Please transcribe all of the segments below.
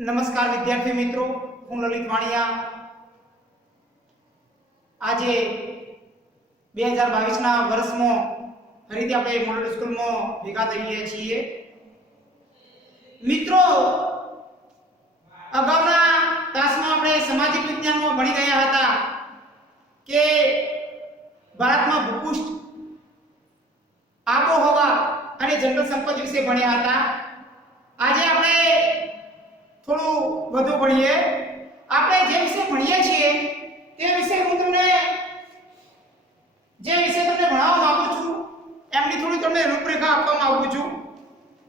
નમસ્કાર વિદ્યાર્થી મિત્રો, હું લલિત વાણિયા. આજે 2022 ના વર્ષમાં ફરીથી આપણે મોડલ સ્કૂલમાં ભેગા થઈએ છીએ. મિત્રો, અગાઉના ક્લાસમાં આપણે સામાજિક વિજ્ઞાનમાં ભણી ગયા હતા કે ભારતમાં ભૂપૃષ્ઠ, આબોહવા અને જંગલ સંપત્તિ વિશે ભણ્યા હતા. આજે આપણે થોડું વધુ ભણીએ. આપણે જે વિશે ભણીએ છીએ તે વિશે હું તમને ભણાવવા માંગુ છું એમની થોડી તમને રૂપરેખા આપવા માંગુ છું.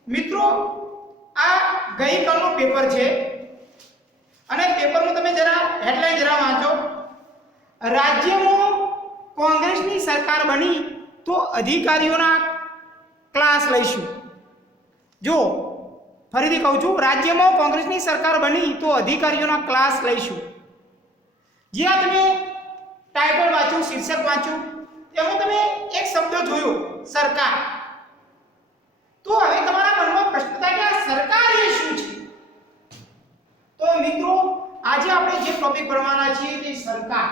મિત્રો, આ ગઈકાલનું પેપર છે અને પેપરનું તમે જરા હેડલાઈન જરા વાંચો. રાજ્યમાં કોંગ્રેસની સરકાર બની તો અધિકારીઓના ક્લાસ લઈશું. જો ફરીથી કહું છું, રાજ્યમાં કોંગ્રેસની સરકાર બની તો અધિકારીઓના ક્લાસ લઈશું. જ્યાં તમે ટાઇટલ વાંચ્યું, શીર્ષક વાંચ્યું, એમાં તમે એક શબ્દ જોયો, સરકાર. તો હવે તમારા મનમાં પ્રશ્ન થાય કે આ સરકાર એ શું છે? તો મિત્રો, આજે આપણે જે ટોપિક ભણવાના છીએ તે સરકાર.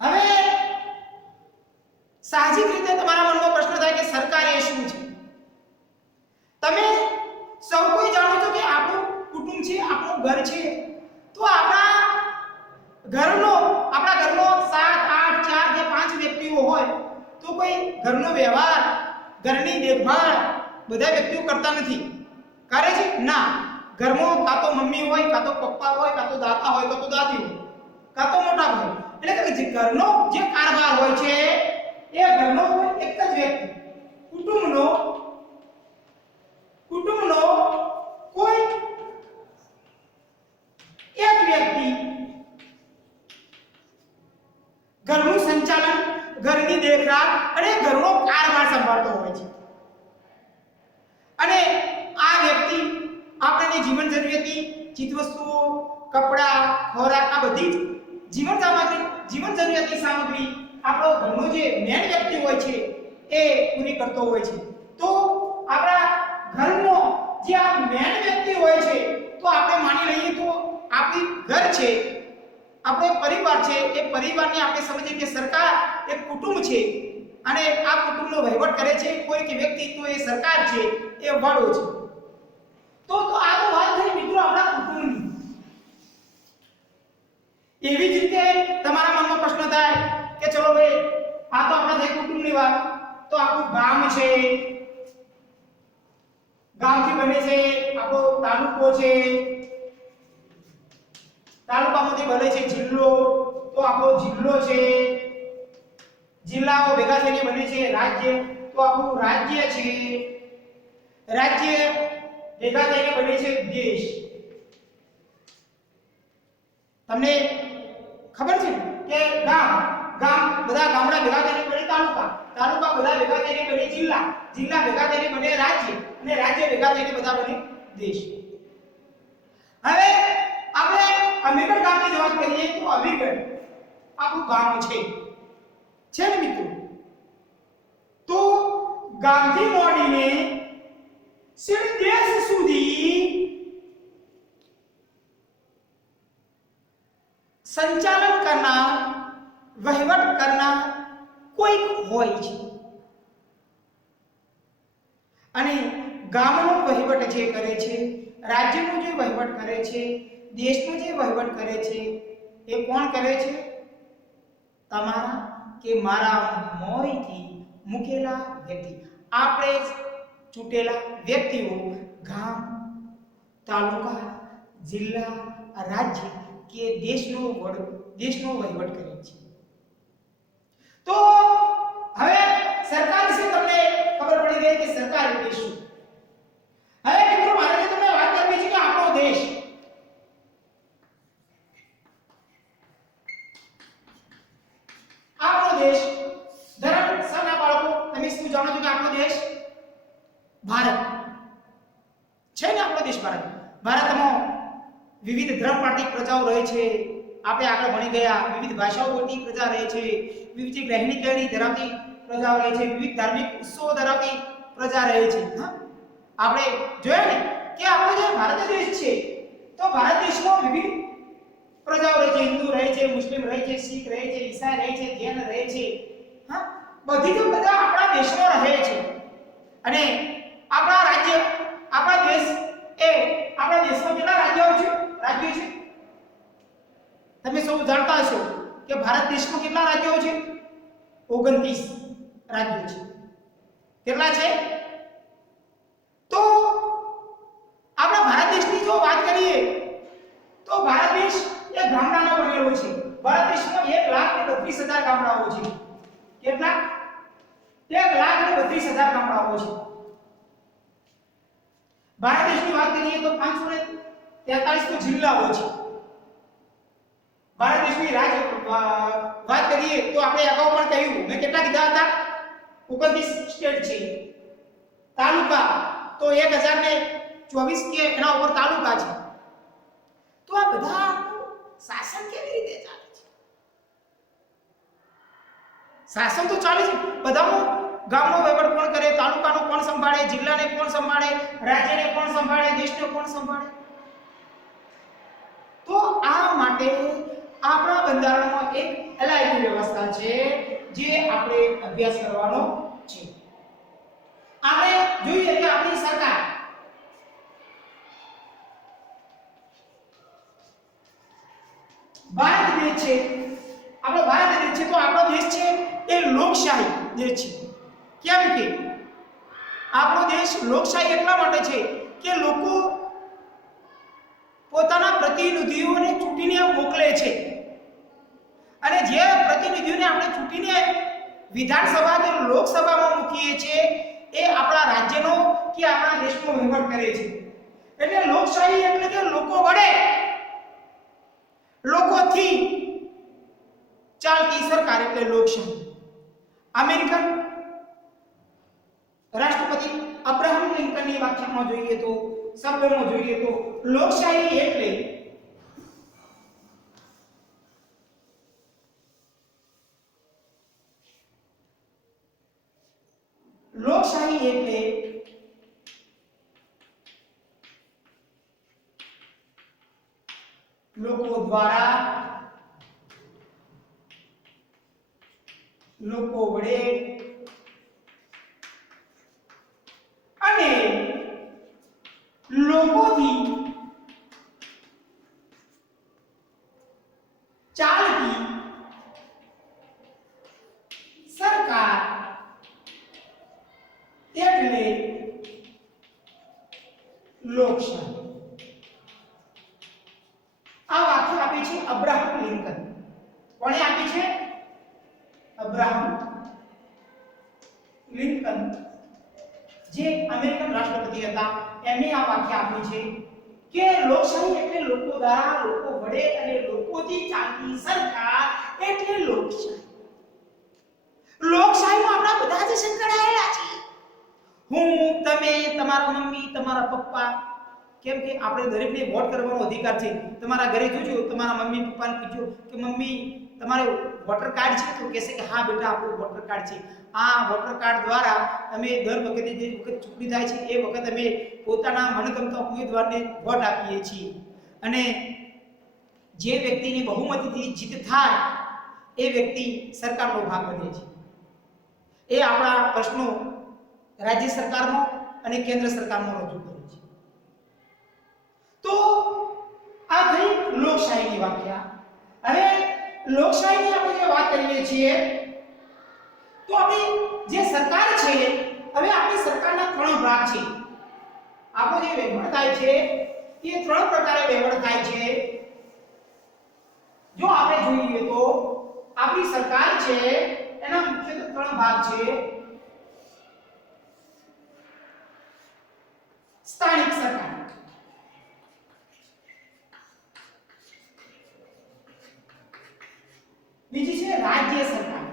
હવે સાહજિક રીતે તમારા મનમાં પ્રશ્ન થાય કે સરકાર એ શું છે? તમે સૌ કોઈ જાણો છો કે આપણું કુટુંબ છે, આપણું ઘર છે. તો આપણા ઘરમાં 7, 8, 4 કે 5 વ્યક્તિઓ હોય તો કોઈ ઘરનો વ્યવહાર, ઘરની દેખભાળ બધા વ્યક્તિઓ કરતા નથી. કરે છે? ના. ઘરમાં કાં તો મમ્મી હોય, કાં તો પપ્પા હોય, કાં તો દાદા હોય, કાં તો દાદી હોય, કાં તો મોટા ભાઈ. એટલે કે ઘરનો જે કારભાર હોય છે એ ઘરનો એક જ વ્યક્તિ, કુટુંબનો કોઈ એક વ્યક્તિ ઘરનું સંચાલન, ઘરની દેખરેખ અને ઘરનો કારભાર સંભાળતો હોય છે. અને આ વ્યક્તિ આપણને જીવન જરૂરિયાતી ચીજવસ્તુઓ, કપડાં, ખોરાક, આ બધી જીવન જરૂરિયાતી સામગ્રી આપણો ઘરનો જે મેન વ્યક્તિ હોય છે એ પૂરી કરતો હોય છે. તો આપણા ઘરનો જે આ મેન વ્યક્તિ હોય છે, તો આપણે માની લઈએ તો આપણી ઘર છે, આપણો પરિવાર છે. એ પરિવારની આપણે સમજીએ કે સરકાર એક કુટુંબ છે અને આ કુટુંબનો વહીવટ કરે છે કોઈ કે વ્યક્તિ, તો એ સરકાર છે, એ વડો છે. તો આ તો વાત થઈ મિત્રો આપણા કુટુંબની. એવી જ રીતે તમારા મનમાં પ્રશ્ન થાય કે ચલો ભાઈ, આ તો આપણા થઈ કુટુંબની વાત, તો આપણું ગામ છે, ગામથી બને છે આપણો તાલુકો છે, તાલુકામાંથી બને છે જિલ્લો, તો આપણો જિલ્લો છે, જિલ્લાઓ ભેગા થઈને બને છે રાજ્ય, તો આપણું રાજ્ય છે, રાજ્ય ભેગા થઈને બને છે દેશ. તમને ખબર છે કે ગામ બધા ગામડા ભેગા થઈને બને તાલુકા, તાલુકા બધા ભેગા થઈને બને જિલ્લા, જિલ્લા ભેગા થઈને બને રાજ્ય અને રાજ્ય ભેગા થઈને બધા બને દેશ. હવે આપણે અમીરગઢ ગામની વાત કરીએ તો અમીરગઢ આપણું ગામ છે ને મિત્રો? તો ગામથી મોડીને છેક દેશ સુધી સંચાલન કરનાર, વહીવટ કરનાર કોઈક હોય છે. અને ગામનો વહીવટ જે કરે છે, રાજ્યનો જે વહીવટ કરે છે, દેશનો જે વહીવટ કરે છે, એ કોણ કરે છે? તમારા કે મારા મોંથી મૂકેલા વ્યક્તિ, આપણે ચૂંટેલા વ્યક્તિઓ ગામ, તાલુકા, જિલ્લા, રાજ્ય કે દેશનો વહીવટ કરે છે. તો હવે સરકાર વિશે તમને ખબર પડી ગઈ કે સરકાર એટલે શું. હવે મિત્રો, મારે તમને વાત કરવી છે કે આપણો દેશ, ધર્મ સના બાળકો, તમે શું જાણો છો કે આપણો દેશ ભારત છે ને? આપણો દેશ ભારતમાં વિવિધ ધર્મ પાળતી પ્રજાઓ રહે છે. આપણે આગળ ભણી ગયા, વિવિધ ભાષાઓ બોલતી પ્રજા રહે છે, વિવિધ રહેણી કહેણી ધરાવતી પ્રજાઓ રહે છે, વિવિધ ધાર્મિક ઉત્સવો ધરાવતી પ્રજા રહે છે. હા, આપણે જોયા ને કે આપણો જે ભારત દેશ છે તો ભારત દેશમાં વિવિધ પ્રજાઓ રહે છે. હિન્દુ રહે છે, મુસ્લિમ રહે છે, શીખ રહે છે, ઈસાઈ રહે છે, જૈન રહે છે. હા, બધી જ પ્રજા આપણા દેશમાં રહે છે. અને આપણા રાજ્ય, આપણા દેશ એ આપણા દેશમાં કેટલા રાજ્યો છે? તમે સૌ જાણતા હશો કે ભારત દેશમાં કેટલા રાજ્યો છે? 29 રાજ્યો છે. કેટલા છે? તો આપણા ભારત દેશની જો વાત કરીએ તો ભારત દેશ એ ગામડાનો બનેલો છે. ભારત દેશમાં 1,32,000 ગામડાઓ છે. કેટલા? 1,32,000 ગામડાઓ છે. ભારત દેશની વાત કરીએ તો 543 જિલ્લાઓ છે. ભારત દેશની વાત કરીએ તો આપણે અગાઉ પણ કહ્યું, મેં કેટલા કીધા હતા? 29 સ્ટેટ છે. તાલુકા તો 1024 કે એના ઉપર તાલુકા છે. તો આ બધા શાસન કેવી રીતે ચાલે છે? શાસન તો ચાલે છે બધાનું. ગામનો વહીવટ કોણ કરે? તાલુકાનો કોણ સંભાળે? જિલ્લાને કોણ સંભાળે? રાજ્યને કોણ સંભાળે? દેશને કોણ સંભાળે? તો આ માટે આપણા બંધારણમાં એક અલાયદી વ્યવસ્થા છે જે આપણે અભ્યાસ કરવાનો છે. આપણે જોઈએ કે આપણી સરકાર ભારત દેશ છે, આપણો ભારત દેશ છે, તો આપણો દેશ છે એ લોકશાહી દેશ છે. કેમ કે આપણો દેશ લોકશાહી એટલા માટે છે કે લોકો પોતાના પ્રતિનિધિઓને ચૂંટીને મોકલે છે, અને જે પ્રતિનિધિઓને આપણે ચૂંટીને વિધાનસભા કે લોકસભામાં મૂકીએ છીએ એ આપણા રાજ્યનો કે આપણા દેશનો વહીવટ કરે છે. એટલે લોકશાહી એટલે કે લોકો વડે, લોકોથી ચાલતી સરકાર એટલે લોકશાહી. અમેરિકન રાષ્ટ્રપતિ અબ્રાહમ લિંકનની વ્યાખ્યામાં જોઈએ તો, શબ્દમાં જોઈએ તો, લોકશાહી એટલે લોકો દ્વારા, લોકો વડે અને લોકોથી ચાલતી સરકાર એટલે લોકશાહી. આ વાક્ય આપી છે અબ્રાહમ લિંકન. કોણે આપી છે? અબ્રાહમ લિંકન, જે અમેરિકન રાષ્ટ્રપતિ હતા. એમણે આ વાક્ય આપી છે કે લોકશાહી એટલે લોકો દ્વારા, લોકો વડે અને લોકોથી ચાલતી સરકાર એટલે લોકશાહી. લોકશાહીમાં આપણા બધા જ સંકળાયેલા છે. હું, તમે, તમારા મમ્મી, તમારા પપ્પા. કેમ કે આપણે દરેકને વોટ કરવાનો અધિકાર છે. તમારા ઘરે જોજો, તમારા મમ્મી પપ્પાને પૂછજો કે મમ્મી તમારે વોટર કાર્ડ છે? તો કહેશે કે હા બેટા આપણું વોટર કાર્ડ છે. આ વોટર કાર્ડ દ્વારા અમે દર વખતે જે વખત ચૂંટણી થાય છે એ વખત અમે પોતાના મનગમતા ઉમેદવારને વોટ આપીએ છીએ, અને જે વ્યક્તિની બહુમતીથી જીત થાય એ વ્યક્તિ સરકારનો ભાગ બને છે. એ આપણા પ્રશ્નો રાજ્ય સરકારમાં અને કેન્દ્ર સરકારમાં રજૂ કરે છે. તો આ થઈ લોકશાહીની વ્યાખ્યા. હવે લોકશાહીની આપણે જે વાત કરીએ છીએ તો આપણી જે સરકાર છે, હવે આપણી સરકારના 3 ભાગ છે. આપણો જે વહીવટ થાય છે એ 3 પ્રકારે વહીવટ થાય છે. જો આપણે જોઈએ તો આપણી સરકાર છે એના મુખ્યત્વે 3 ભાગ છે. સ્થાનિક સરકાર, બીજી છે રાજ્ય સરકાર,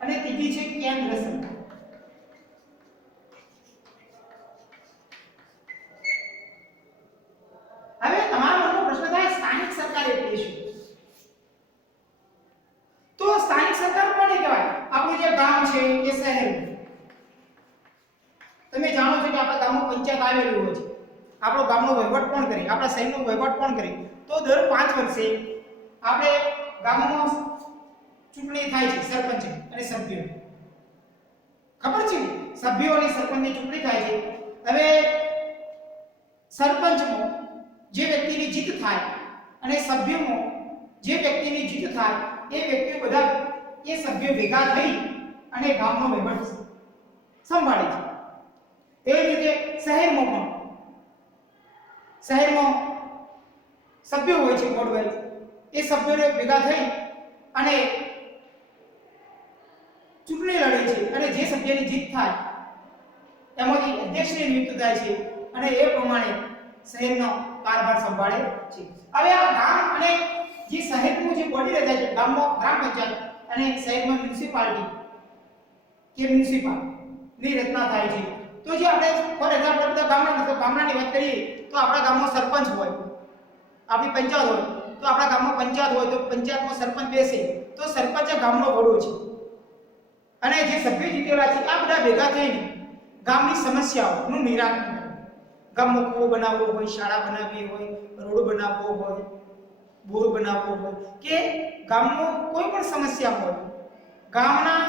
અને ત્રીજી છે કેન્દ્ર સરકાર. હવે તમારા મનમાં પ્રશ્ન થાય સ્થાનિક સરકાર એટલે શું? આપણા શહેરનો વહીવટ કોણ કરે? તો દર 5 વર્ષે આપણે ગામોમાં ચૂંટણી થાય છે સરપંચ અને સભ્યો. ખબર છે? સભ્યો અને સરપંચની ચૂંટણી થાય છે. હવે સરપંચમાં જે વ્યક્તિની જીત થાય અને સભ્યોમાં જે વ્યક્તિની જીત થાય એ વ્યક્તિઓ બધા એ સભ્યો ભેગા થઈ અને ગામનો વહીવટ સંભાળે છે. એવી રીતે શહેરમાં પણ સભ્યો હોય છે બોર્ડ વાઇઝ. એ સભ્યો ભેગા થઈ અને ચૂંટણી લડે છે અને જે સભ્યની જીત થાય એમાંથી અધ્યક્ષની નિયુક્તિ થાય છે અને એ પ્રમાણે શહેરનો કારભાર સંભાળે છે. હવે આ ગામ અને જે શહેરનું જે બોડી રચાય છે ગામમાં ગ્રામ પંચાયત અને શહેરમાં મ્યુનિસિપાલિટી કે મ્યુનિસિપલ ની રચના થાય છે. તો જે આપણે ફોર એક્ઝામ્પલ બધા ગામડાની વાત કરીએ તો આપણા ગામમાં સરપંચ હોય, આપણી પંચાયત હોય તો આપણા ગામમાં પંચાયત હોય તો પંચાયતમાં સરપંચ બેસે તો સરપંચ ગામનો વડો છે અને જે સભ્યો જીતેલા છે આ બધા ભેગા થઈને ગામની સમસ્યાઓનું નિરાકરણ કરે. ગામમાં કૂવો બનાવવો હોય, શાળા બનાવવી હોય, રોડ બનાવવો હોય, બોર બનાવવો હોય કે ગામમાં કોઈ પણ સમસ્યા હોય, ગામના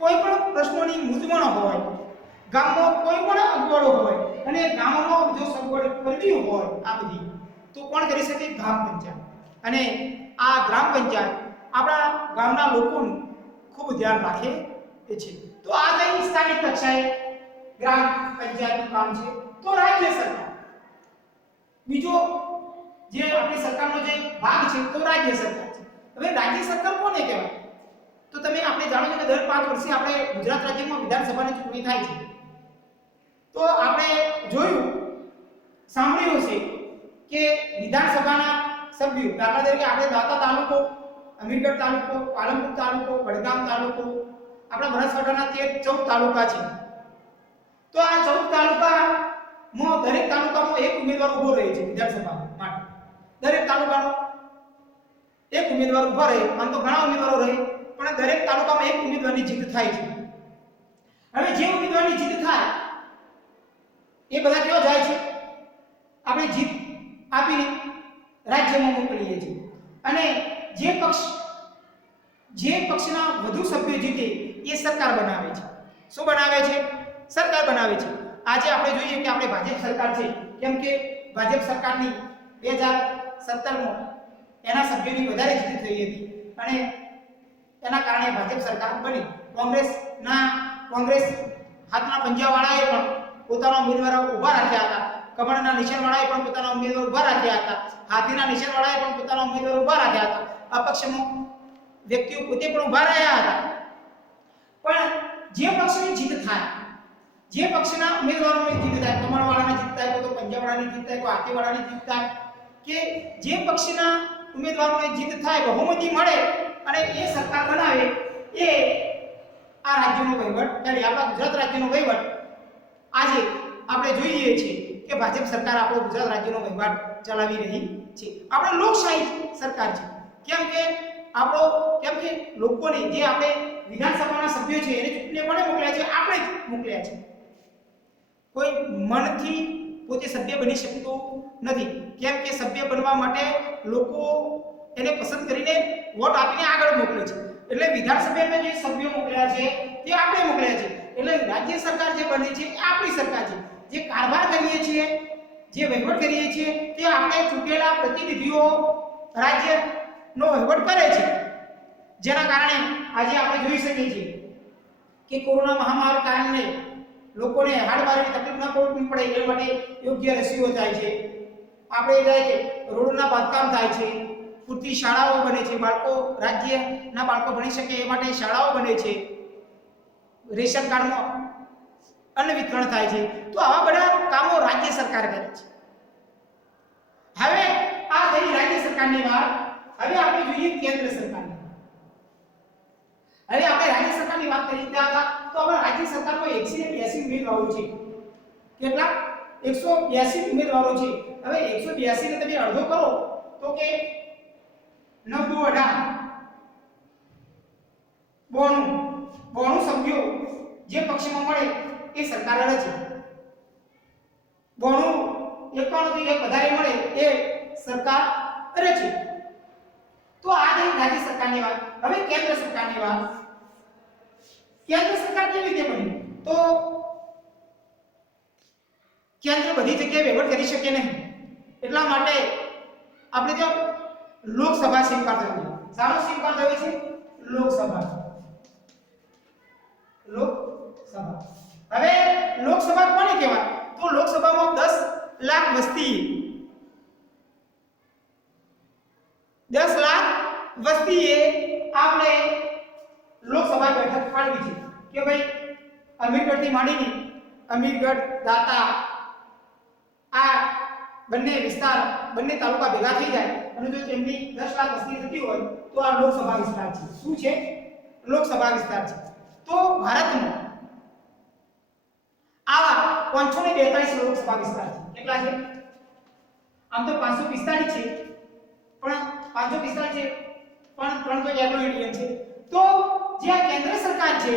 કોઈ પણ પ્રશ્નોની મૂંઝવણ હોય, ગામમાં કોઈ પણ અગવડો હોય અને ગામમાં જો સગવડ કરવી હોય આ બધી તો કોણ કરી શકે? ગ્રામ પંચાયત. અને આ ગ્રામ પંચાયત આપણા ગામના લોકોનું ખૂબ ધ્યાન રાખે છે. તો આ કઈ સ્થાનિક કક્ષાએ ગ્રામ પંચાયતનું કામ છે. તો રાજ્ય સરકાર બીજો જે આપણી સરકારનો જે ભાગ છે તો રાજ્ય સરકાર છે. હવે રાજ્ય સરકાર કોને કહેવાય? તો તમે આપણે જાણો છો કે દર 5 વર્ષે આપણે ગુજરાત રાજ્યમાં વિધાનસભાની ચૂંટણી થાય છે. તો આપણે જોયું સાંભળ્યું છે કે વિધાનસભાના સભ્યો દાખલા તરીકે આપણે દાંતા તાલુકો, અમીરગઢ તાલુકો, પાલનપુર તાલુકો, વડગામ તાલુકો, આપણા બનાસકાંઠાના 14 તાલુકા છે. તો આ 14 તાલુકામાં દરેક તાલુકામાં એક ઉમેદવાર ઉભો રહે છે વિધાનસભા માટે. દરેક તાલુકાનો એક ઉમેદવાર ઉભો રહે. આમ તો ઘણા ઉમેદવારો રહે પણ દરેક તાલુકામાં એક ઉમેદવારની જીત થાય છે. હવે જે ઉમેદવારની જીત થાય એ બધા કેવો જાય છે? આપણે જીત આપીને રાજ્યમાં મોકલીએ છીએ અને જે પક્ષના વધુ સભ્યો જીતે એ સરકાર બનાવે છે. શું બનાવે છે? સરકાર બનાવે છે. આજે આપણે જોઈએ કે આપણે ભાજપ સરકાર છે કેમ કે ભાજપ સરકારની 2017માં એના સભ્યોની વધારે જીત થઈ હતી અને એના કારણે ભાજપ સરકાર બની. કોંગ્રેસ હાથના પંજાવાળાએ પણ પોતાના ઉમેદવારો ઊભા રાખ્યા હતા. કમળના નિશાનવાળાએ પણ પોતાના ઉમેદવારો ઊભા રાખ્યા હતા. હાથીના નિશાનવાળાએ પણ પોતાના ઉમેદવારો ઊભા રાખ્યા હતા. અપક્ષમાં વ્યક્તિઓ પોતે પણ ઊભા રહ્યા હતા. પણ જે પક્ષની જીત થાય, જે પક્ષના ઉમેદવારોની જીત થાય, કમળવાળાની જીત થાય, તો પંજાવાળાની જીત થાય, તો હાથીવાળાની જીત થાય કે જે પક્ષના ઉમેદવારોની જીત થાય, બહુમતી મળે અને એ સરકાર બનાવે એ આ રાજ્યનો વહીવટ કરે. આપણા ગુજરાત રાજ્યનો વહીવટ આજે આપણે જોઈએ છીએ કે ભાજપ સરકાર આપણો ગુજરાત રાજ્યનો વહીવટ ચલાવી રહી છે. આપણે લોકશાહી સરકાર છે. કેમ કે લોકોને જે આપણે વિધાનસભાના સભ્યો છે એને ચૂંટણી કોને મોકલ્યા છે? આપણે જ મોકલ્યા છે. કોઈ મનથી પોતે સભ્ય બની શકતું નથી. કેમ કે સભ્ય બનવા માટે લોકો એને પસંદ કરીને વોટ આપીને આગળ મોકલે છે. એટલે વિધાનસભામાં જે સભ્યો મોકલ્યા છે તે આપણે મોકલ્યા છે. એટલે રાજ્ય સરકાર જે બની છે એ આપણી સરકાર છે. જે કારભાર કરીએ છીએ, જે વહીવટ કરીએ છીએ તે આપણે ચૂંટેલા પ્રતિનિધિઓ રાજ્યનો વહીવટ કરે છે. જેના કારણે આજે આપણે જોઈ શકીએ છીએ કે કોરોના મહામારી કારણે લોકોને હાડમારીની તકલીફ ન પડે એ માટે યોગ્ય રસીઓ થાય છે. આપણે જાય કે રોડના બાંધકામ થાય છે, પૂરતી શાળાઓ બને છે, રાજ્યના બાળકો ભણી શકે એ માટે શાળાઓ બને છે, રેશન કાર્ડમાં અન્ન વિતરણ થાય છે. તો આવા બધા કામો રાજ્ય સરકાર કરે છે. હવે આ થઈ રાજ્ય સરકારની વાત. હવે આપણે જોઈએ કેન્દ્ર સરકારની. હવે આપણે રાજ્ય સરકારની વાત કરી રહ્યા હતા તો આપણે રાજ્ય સરકારમાં 182 ઉમેદવારો છે. કેટલા? 182 ઉમેદવારો છે. હવે 182 ને તમે અડધો કરો તો કે 9 દુ 18 92 સભ્યો જે પક્ષમાં મળે એ સરકાર રચે. 92 91 થી એક વધારે મળે એ સરકાર રચે. તો આ થઈ રાજ્ય સરકારની વાત. હવે કેન્દ્ર સરકારની વાત. કેન્દ્ર સરકાર કેવી રીતે બની? તો કેન્દ્ર બધી જગ્યાએ વહીવટ કરી શકે નહીં, એટલા માટે આપણે જો લોકસભા સ્વીકાર થયું છે. સારો સ્વીકાર થયો છે લોકસભા. લોકસભા. હવે લોકસભા કોને કહેવાય? તો લોકસભામાં 10 લાખ વસ્તી, 10 લાખ વસ્તીએ આપણે લોકસભા બેઠક ફાળવી છે કે ભાઈ અમીરગઢ થી માંડીને અમીરગઢ, દાતા, આ બંને વિસ્તાર, બંને તાલુકા ભેગા થઈ જાય અને જો તેમની 10 લાખ વસ્તી થતી હોય તો આ લોકસભા વિસ્તાર છે. શું છે? લોકસભા વિસ્તાર છે. તો ભારતમાં આવા 542 લોકસભા વિસ્તાર છે. કેટલા છે? આમ તો 545 છે, પણ 545 છે, પણ 3 તો એગ્લો ઇન્ડિયન છે. તો જે આ કેન્દ્ર સરકાર છે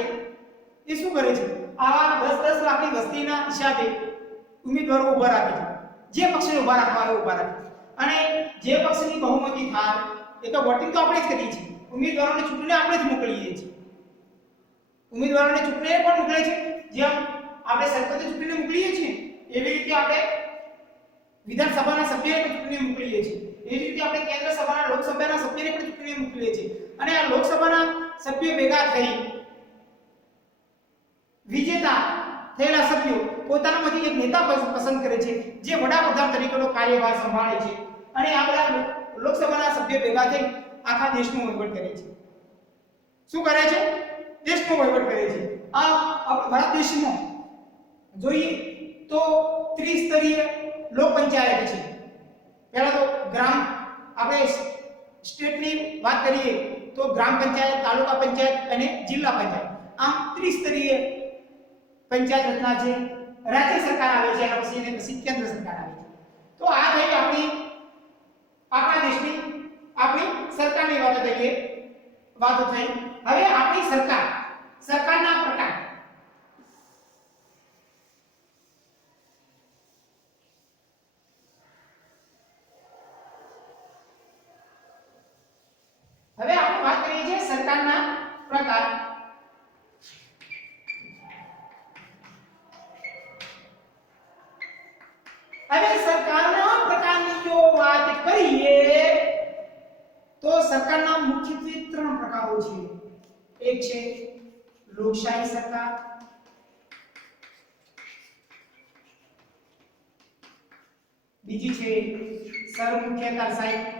એ શું કરે છે? આવા 10 લાખની વસ્તીના હિસાબે ઉમેદવારો ઉભા રાખે છે. જે પક્ષને ઉભા રાખવા હોય ઉભા રાખે અને જે પક્ષની બહુમતી થાય એ તો વોટિંગ તો આપણે જ કરીએ છીએ. ઉમેદવારોને ચૂંટણીને આપણે જ મોકલીએ છીએ. ઉમેદવારોને ચૂંટણીને પણ મોકલે છે. જેમ આપણે સરપંચ ચૂંટણીને મોકલીએ છીએ એવી રીતે આપણે વિધાનસભાના સભ્યોને પણ ચૂંટણીને મોકલીએ છીએ. એવી રીતે આપણે કેન્દ્ર સભાના લોકસભાના સભ્યોને પણ ચૂંટણીને મોકલીએ છીએ. અને આ લોકસભાના સભ્યો ભેગા થઈ વિજેતા થયેલા સભ્યો પોતાનામાંથી એક નેતા પસંદ કરે છે જે વડાપ્રધાન તરીકેનો કાર્યભાર સંભાળે છે. અને આ બધા લોકસભાના સભ્યો ભેગા થઈ આખા દેશનો વહીવટ કરે છે. શું કરે છે? દેશનો વહીવટ કરે છે. આ ભારત દેશમાં જોઈએ તો ત્રિસ્તરીય લોક પંચાયત છે. પહેલા તો ગ્રામ, આપણે સ્ટેટની વાત કરીએ તો ગ્રામ પંચાયત, તાલુકા પંચાયત અને જિલ્લા પંચાયત, આમ ત્રિસ્તરીય પંચાયત રચના છે. રાજ્ય સરકાર આવે છે અને પછી કેન્દ્ર સરકાર આવે છે. તો આ થઈ આપણા દેશની આપણી સરકારની વાતો થઈ. હવે આપણી સરકારના પ્રકાર. હવે આપણે વાત કરીએ છીએ સરકારના પ્રકાર. હવે સરકારના પ્રકારની જો વાત કરીએ તો સરકારના મુખ્યત્વે 3 પ્રકારો છે. એક છે લોકશાહી સરકાર, બીજી છે સર્વમુખ્યતાશાહી,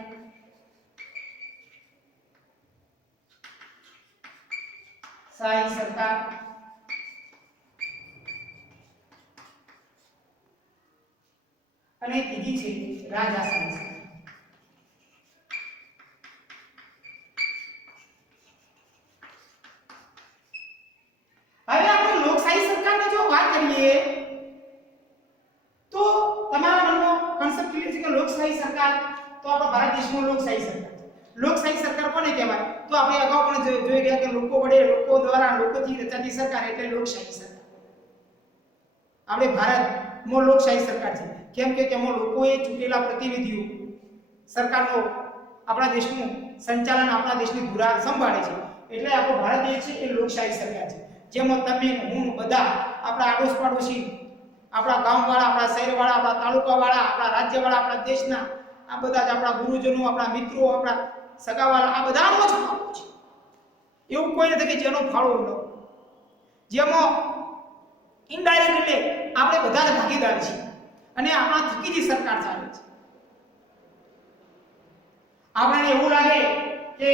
સરકાર, અને ત્રીજી છે રાજાશાહી સરકાર. હવે આપણે લોકશાહી સરકારની જો વાત કરીએ તો તમારા મનમાં કન્સેપ્ટ ક્લિયર છે કે લોકશાહી સરકાર તો આપણા ભારત દેશમાં લોકશાહી સરકાર છે. લોકશાહી સરકાર કોને કહેવાય? તો આપણે અગાઉ પણ જોઈ ગયા કે લોકો વડે, લોકો દ્વારા, લોકોથી રચાતી સરકાર એટલે લોકશાહી સરકાર. આપણે ભારતમાં લોકશાહી સરકાર છે કેમ કે તેમાં લોકોએ ચૂંટેલા પ્રતિનિધિઓ સરકારનો આપણા દેશનું સંચાલન, આપણા દેશની ધુરા સંભાળે છે. એટલે આપણો ભારત દેશ છે એ લોકશાહી સરકાર છે. જેમાં તમે, હું, બધા આપણા આડોશ પાડોશી, આપણા ગામવાળા, આપણા શહેરવાળા, આપણા તાલુકાવાળા, આપણા રાજ્યવાળા, આપણા દેશના આ બધા જ આપણા ગુરુજનો, આપણા મિત્રો, આપણા સગાવાળા, આ બધાનો જ ફાળો છે. એવું કોઈ નથી કે જેનો ફાળો ન. જેમાં ઇનડાયરેક્ટ એટલે આપણે બધા જ ભાગીદાર છીએ અને આપણા થકી જ સરકાર ચાલે છે. આપણને એવું લાગે કે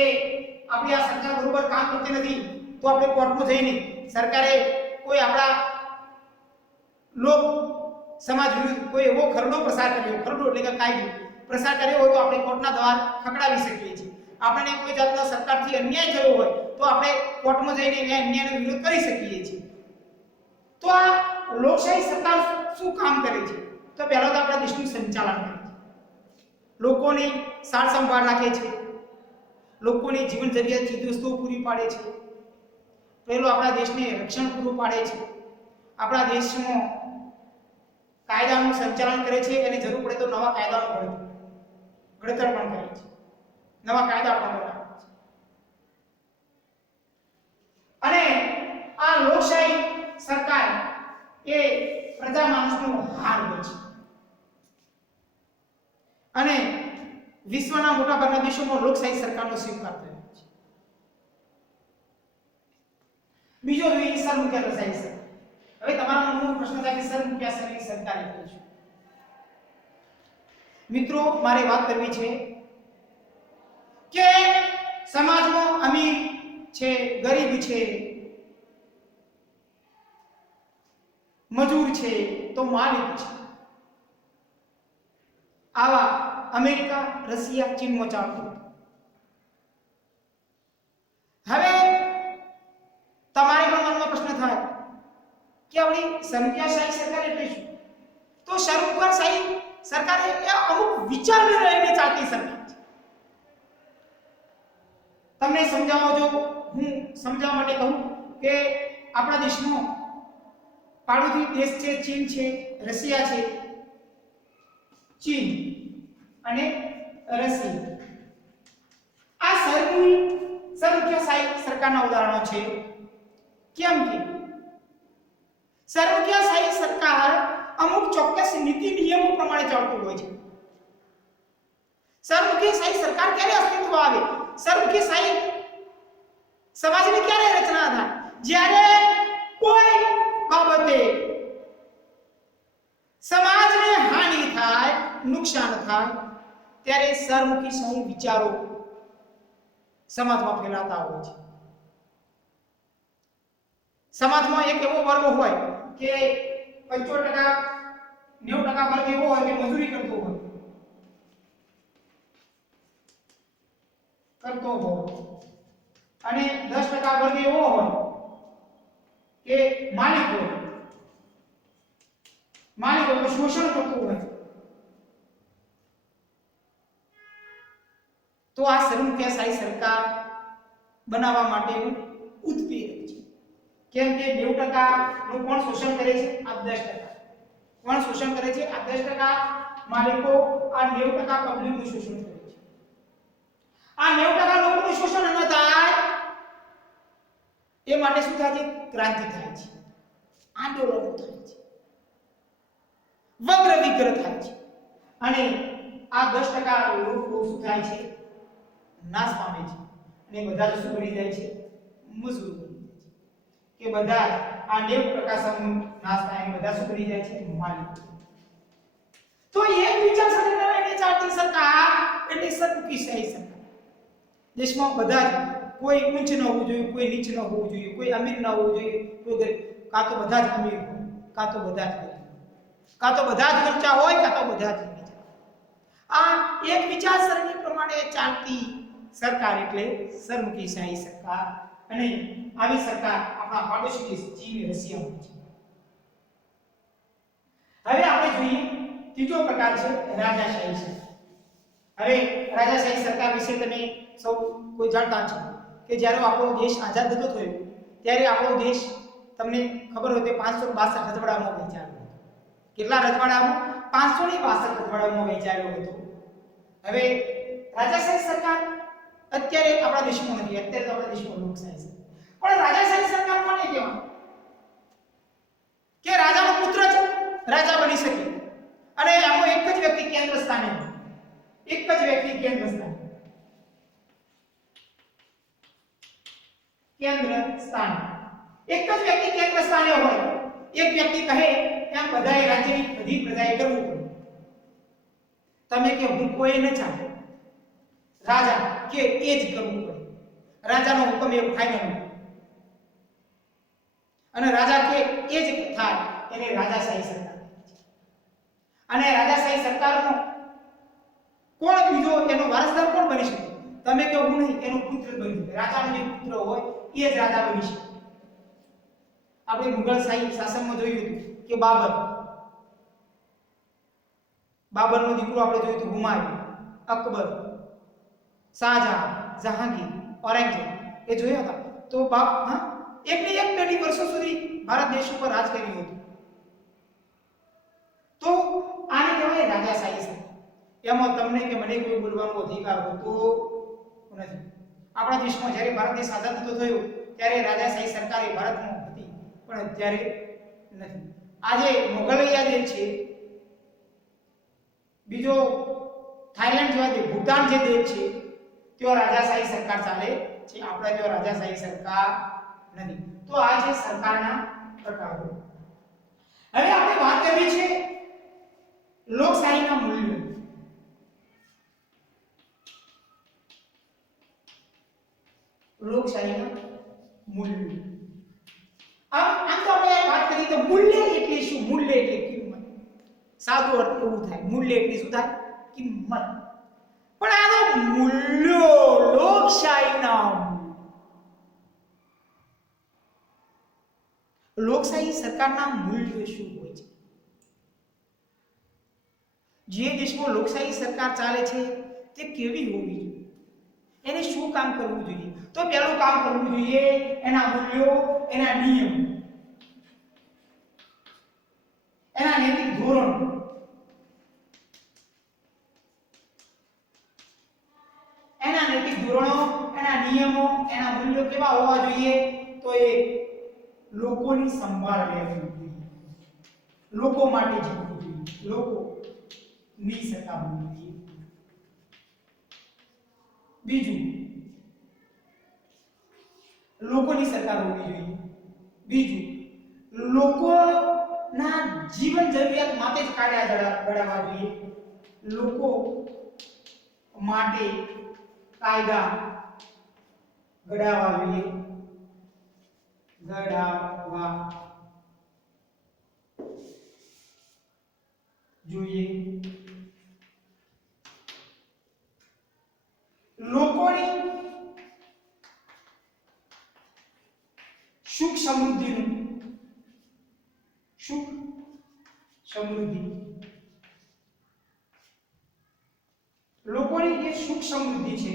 આપણી આ સરકાર બરોબર કામ કરતી નથી તો આપણે કોર્ટમાં જઈને સરકારે કોઈ આપણા લોક સમાજ વિરુદ્ધ કોઈ એવો ખરડો પ્રસાર કર્યો, ખરડો એટલે કે કાયદો પ્રસાર કર્યો હોય તો આપણે કોર્ટના દ્વાર ખખડાવી શકીએ છીએ. આપણને કોઈ જાતનો સરકારથી અન્યાય થયો હોય તો આપણે કોર્ટમાં જઈને એ અન્યાયનો વિરોધ કરી શકીએ છીએ. તો આ લોકશાહી સરકાર શું કામ કરે છે? તો પહેલા તો આપણા દેશનું સંચાલન કરે છે, લોકોની સાર સંભાળ રાખે છે, લોકોની જીવન જરૂરિયાત ચીજવસ્તુઓ પૂરી પાડે છે, પહેલો આપણા દેશને રક્ષણ પૂરું પાડે છે, આપણા દેશમાં કાયદાનું સંચાલન કરે છે અને જરૂર પડે તો નવા કાયદાનું ઘડતર પણ કરે છે, નવા કાયદા પણ બનાવે છે. અને આ લોકશાહી સરકાર એ પ્રજા માણસનો હાર હોય છે અને વિશ્વના મોટાભાગના દેશોમાં લોકશાહી સરકારનો સ્વીકાર થયો છે. બીજો જોઈએ સરમુખત્યારશાહી સરકાર. હવે તમારા મનમાં પ્રશ્ન થાય કે સરમુખત્યારશાહી સરકાર એટલે શું? મિત્રો, મારે વાત કરવી છે કે સમાજમાં અમીર છે, ગરીબ છે, મજૂર છે તો માલિક છે. આવા અમેરિકા, રશિયા, ચીનમાં ચાલતું. હવે તમારે પણ મનમાં પ્રશ્ન થાય કે આવડી સરમુખત્યારશાહી સરકાર એટલે શું? તો સરમુખત્યારશાહી સરકાર એ અમુક વિચારને લઈને ચાલતી સરકાર છે. તમને સમજાવો, જો હું સમજાવવા માટે કહું કે આપણા દેશનો પાડોશી દેશ છે ચીન છે, રશિયા છે. ચીન અને રશિયા આ સરમુખત્યારશાહી સરકારના ઉદાહરણો છે. કેમ કે સરમુખત્યારશાહી સરકાર અમુક ચોક્કસ નીતિ નિયમો પ્રમાણે ચાલતું હોય છે. સરમુખત્યારશાહી સરકાર ક્યારે અસ્તિત્વ આવે? સરમુખત્યારશાહી સમાજની ક્યારે રચના થાય? જ્યારે કોઈ બાબતે સમાજને હાનિ થાય, નુકસાન થાય, ત્યારે સરમુખત્યારશાહી વિચારો સમાજમાં ફેલાતા હોય છે. સમાજમાં એક એવો વર્ગ હોય કે 75% 90% વર્ગ એવો હોય કે મજૂરી કરતો હોય અને 10% વર્ગ એવો હોય કે માલિકો શોષણ કરતો હોય. તો આ સરમુખત્યારશાહી સરકાર બનાવવા માટેનું ઉત્પ્રેરક છે. કેમ કે 90% નું કોણ શોષણ કરે છે? આ 10%. કોણ શોષણ કરે છે? આ 10% માલિકો આ 90% પબ્લિકનું શોષણ કરે છે. આ 90% લોકોનું શોષણ ન થાય એ માટે શું થાય છે? ક્રાંતિ થાય છે, આંદોલનો થાય છે, વગ્ર વિગ્રહ થાય છે અને આ 10% લોકો શું થાય છે? નાશ પામે છે અને બધા શું બની જાય છે? મજૂર બની જાય છે. કે બધા આ 90% સમૂહ નાશ થાય અને બધા શું બની જાય છે? માલિક. તો એક વિચારસરણીને લઈને ચાલતી સરકાર એટલે સરમુખત્યારશાહી સરકાર. દેશમાં બધા જ કોઈ ઊંચ ન હોવું જોઈએ, કોઈ નીચ ન હોવું જોઈએ, કોઈ અમીર ન હોવું જોઈએ, કોઈ ગરીબ. કાં તો બધા જ અમીર હોય, કાં તો બધા જ ગરીબ, કાં તો બધા જ ઊંચા હોય, કાં તો બધા જ નીચા. આ એક વિચારસરણી પ્રમાણે ચાલતી સરકાર એટલે સરમુખત્યારશાહી સરકાર. અને આવી સરકાર આપણા પાડોશી દેશ ચીન, રશિયામાં છે. હવે આપણે જોઈએ ત્રીજો પ્રકાર છે રાજાશાહી સરકાર. હવે રાજાશાહી સરકાર વિશે તમે સૌ કોઈ જાણતા છો કે જ્યારે આપણો દેશ આઝાદ થતો થયો ત્યારે આપણો દેશ, તમને ખબર હોય તો 562 રજવાડામાં વહેંચાયો હતો. કેટલા રજવાડામાં? 562 રજવાડામાં વહેંચાયો હતો. હવે રાજાશાહી સરકાર અત્યારે આપણા દેશમાં નથી, અત્યારે તો આપણા દેશમાં લોકશાહી છે. પણ રાજાશાહી સરકાર કોને કહેવાય? કે રાજાનો પુત્ર જ રાજા બની શકે અને આમાં એક જ વ્યક્તિ કેન્દ્ર સ્થાને હોય. એક જ વ્યક્તિ કેન્દ્ર સ્થાને એક જ વ્યક્તિ કેન્દ્ર સ્થાને હોય. એક વ્યક્તિ કહે એમ બધાએ રાજ્યની બધી પ્રજાએ કરવું પડે. તમે કે હું કોઈ ન ચાલે, રાજા કે એ જ કરવું પડે. રાજાનો હુકમ એ ફાઇનલ અને રાજા કે એ જ થાય એને રાજાશાહી સરકાર. અને રાજાશાહી સરકારનો કોણ બીજો એનો વારસદાર કોણ બની શકે? તમે કે હું નહીં, એનો પુત્ર બની શકે. રાજાનો જે પુત્ર હોય એ જ રાજા બની શકે. આપણે મુગલ શાસનમાં જોયું હતું કે બાબરનો દીકરો આપણે જોયું હતું હુમાયું, અકબર, શાહજહાં, જહાંગીર, ઔરંગઝેબ એ જોયા હતા. તો એકની એક પેઢી વર્ષો સુધી ભારત દેશ ઉપર રાજ કર્યું હતું. તો આને કહેવાય રાજાશાહી સરકાર. એમાં તમને કે મને કોઈ બોલવાનો અધિકાર હોતો નથી. આપણા દેશમાં જ્યારે ભારત દેશ આઝાદ થતો થયો ત્યારે રાજાશાહી સરકાર એ ભારતમાં હતી, પણ અત્યારે નથી. આજે મોગલૈયા જે છે, બીજો થાઈલેન્ડ જેવા જે ભૂટાન જે દેશ છે, તેઓ રાજાશાહી સરકાર ચાલે છે. આપણા જેવા રાજાશાહી સરકાર નથી. તો આ છે સરકારના પ્રકારો. હવે આપણે વાત કરવી છે લોકશાહીના મૂલ્યો. લોકશાહીના મૂલ્યો. આમ તો આપણે વાત કરીએ તો મૂલ્ય એટલે શું? મૂલ્ય એટલે કિંમત. સાદું અર્થ એવું થાય. મૂલ્ય એટલે શું થાય? કિંમત. પણ આ તો મૂલ્યો, લોકશાહીના લોકશાહી સરકારના મૂલ્યો શું હોય છે? જે દેશમાં લોકશાહી સરકાર ચાલે છે તે કેવી હોવી જોઈએ? એને શું કામ કરવું જોઈએ? તો પહેલું કામ કરવું જોઈએ એના મૂલ્યો, એના નિયમો, એના નૈતિક ધોરણો. એના નૈતિક ધોરણો, એના નિયમો, એના મૂલ્યો કેવા હોવા જોઈએ? તો એ લોકોની સંભાળ લેવી જોઈએ, લોકો માટે જીવવું જોઈએ, લોકો ની સત્તા હોવી જોઈએ. બીજું, લોકોની સરકાર હોવી જોઈએ. બીજું, લોકોના જીવન જરૂરિયાત માટે જ કાયદા ઘડવા જોઈએ. લોકો માટે કાયદા ઘડાવવા જોઈએ. લોકોની સુખ સમૃદ્ધિ લોકોની જે સુખ સમૃદ્ધિ છે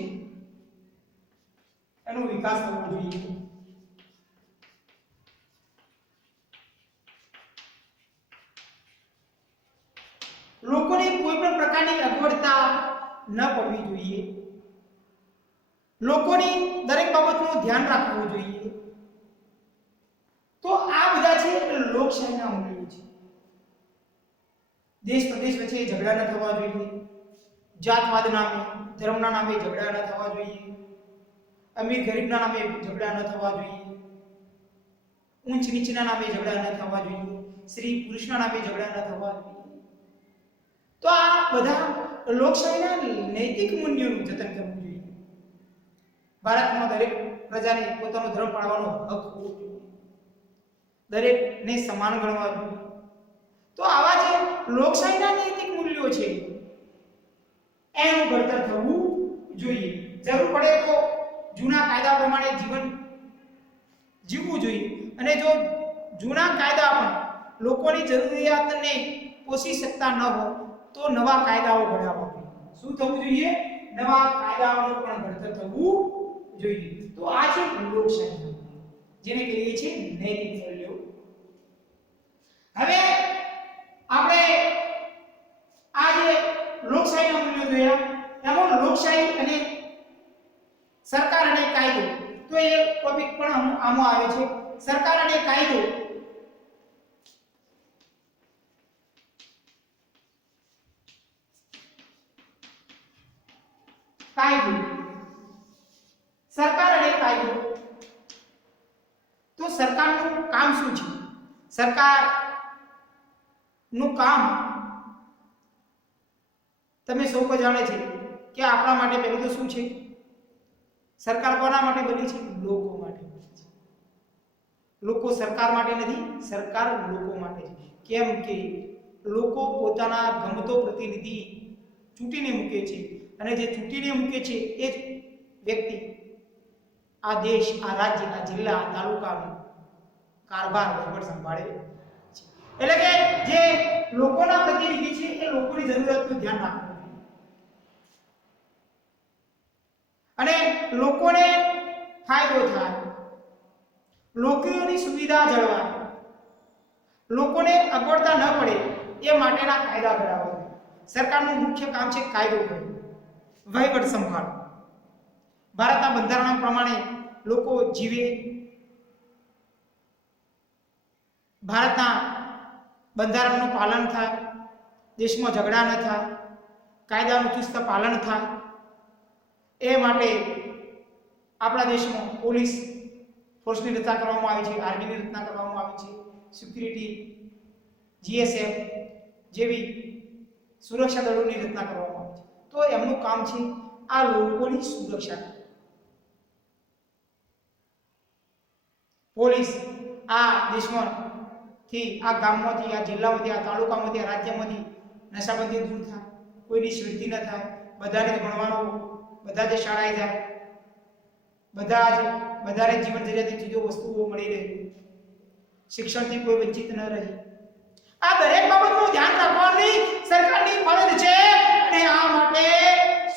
એનો વિકાસ થવો જોઈએ. લોકોને કોઈ પણ પ્રકારની અગવડતા ન પડવી જોઈએ. લોકોની દરેક બાબતનું ધ્યાન રાખવું જોઈએ. તો આ બધા છે લોકશાહીના મૂલ્યો છે. દેશ પ્રદેશ વચ્ચે ઝઘડા ન થવા જોઈએ. જાતવાદ નામે, ધર્મના નામે ઝઘડા ન થવા જોઈએ. અમીર ગરીબના નામે ઝઘડા ન થવા જોઈએ. ઊંચ નીચના નામે ઝઘડા ન થવા જોઈએ. સ્ત્રી પુરુષના નામે ઝઘડા ન થવા જોઈએ. તો આ બધા લોકશાહીના નૈતિક મૂલ્યોનું જતન કરવું જોઈએ. ભારતમાં દરેક પ્રજાને પોતાનો ધર્મ પાળવાનો હક હોવો જોઈએ. દરેકને સમાન ગણવા જોઈએ. તો આવા જે લોકશાહીના નૈતિક મૂલ્યો છે એનું ઘડતર થવું જોઈએ. જરૂર પડે તો જૂના કાયદા પ્રમાણે જીવન જીવવું જોઈએ. અને જો જૂના કાયદા પણ લોકોની જરૂરિયાતને પોષી શકતા ન હોય તો નવા કાયદાઓ ઘડવા જોઈએ. શું થવું જોઈએ? નવા કાયદાઓનું પણ ઘડતર થવું જોઈએ. તો આ છે લોકશાહી, જેને કહીએ છીએ નૈતિક મૂલ્યો. હવે આપણે આ જે લોકશાહીના મૂલ્યો જોયા, એમાં લોકશાહી અને સરકાર અને કાયદો, તો એ ટોપિક પણ આમાં આવે છે. સરકાર અને કાયદો. સરકાર અને કાયદો. તો સરકારનું કામ શું છે? સરકારનું કામ તમે સૌ કોઈ જાણે છે કે આપણા માટે પહેલું તો શું છે? સરકાર કોના માટે બની છે? લોકો માટે બની છે. લોકો સરકાર માટે નથી, સરકાર લોકો માટે છે. કેમ કે લોકો પોતાના ગમતો પ્રતિનિધિ ચૂંટીને મૂકે છે, અને જે ચૂંટીને મૂકે છે એ જ વ્યક્તિ આ દેશ, આ રાજ્ય, આ જિલ્લા, આ તાલુકાનો કારભાર વહીવટ સંભાળે છે. એટલે કે જે લોકોના પ્રતિનિધિ છે એ લોકોની જરૂરિયાતનું ધ્યાન રાખે અને લોકોને ફાયદો થાય, લોકોની સુવિધા જળવાય, લોકોને અગવડતા ન પડે એ માટેના કાયદા ઘડવા. સરકારનું મુખ્ય કામ છે કાયદો ઘડવો, વહીવટ સંભાળ. ભારતના બંધારણ પ્રમાણે લોકો જીવે, ભારતના બંધારણનું પાલન થાય, દેશમાં ઝઘડા ન થાય, કાયદાનું ચુસ્ત પાલન થાય. એ માટે આપણા દેશમાં પોલીસ ફોર્સની રચના કરવામાં આવી છે, આર્મીની રચના કરવામાં આવી છે, સિક્યુરિટી, જીએસએફ જેવી સુરક્ષા દળોની રચના કરવામાં આવી છે. તો એમનું કામ છે આ લોકોની સુરક્ષા. પોલીસ આ દેશમાંથી, આ ગામમાંથી, આ જિલ્લામાંથી, આ તાલુકામાંથી, આ રાજ્યમાંથી નશાબંધી દૂર થાય, કોઈની છેડતી ન થાય, બધાને ભણવાનું, બધા જ શાળાએ જાય, બધાને જીવન જરૂરિયાતની ચીજો વસ્તુઓ મળી રહે, શિક્ષણથી કોઈ વંચિત ન રહે. આ દરેક બાબતનું ધ્યાન રાખવાની સરકારની ફરજ છે અને આ માટે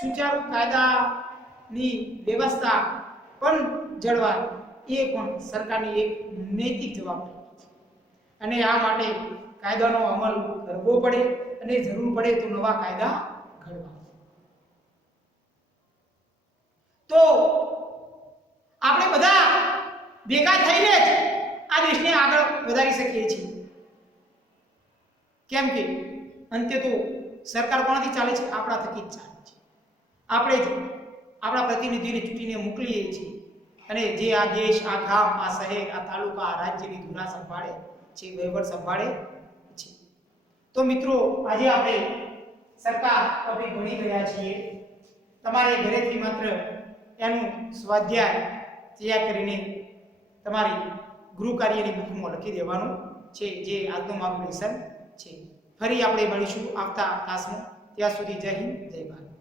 સુચારુ કાયદાની વ્યવસ્થા પણ જળવાય એ પણ સરકારની એક નૈતિક જવાબદારી છે. અને આ માટે કાયદાનો અમલ કરવો પડે અને જરૂર પડે તો નવા કાયદા ઘડવા. તો આપણે બધા ભેગા થઈને જ આ દેશને આગળ વધારી શકીએ છીએ. કેમ કે અંતે તો સરકાર કોનાથી ચાલે છે? આપણા થકી જ ચાલે છે. આપણે જ આપણા પ્રતિનિધિને ચૂંટીને મોકલીએ છીએ અને જે આ દેશ, આ ગામ, આ શહેર, આ તાલુકા, આ રાજ્યની ધુરા સંભાળે છે, વહીવટ સંભાળે છે. તો મિત્રો, આજે આપણે સરકાર ટોપિક ભણી ગયા છીએ. તમારે ઘરેથી માત્ર એનું સ્વાધ્યાય તૈયાર કરીને તમારી ગૃહ કાર્યની બુકમાં લખી દેવાનું છે, જે આજનું મારું લેસન છે. ફરી આપણે મળીશું આવતા ક્લાસમાં. ત્યાં સુધી જય હિન્દ, જય ભારત.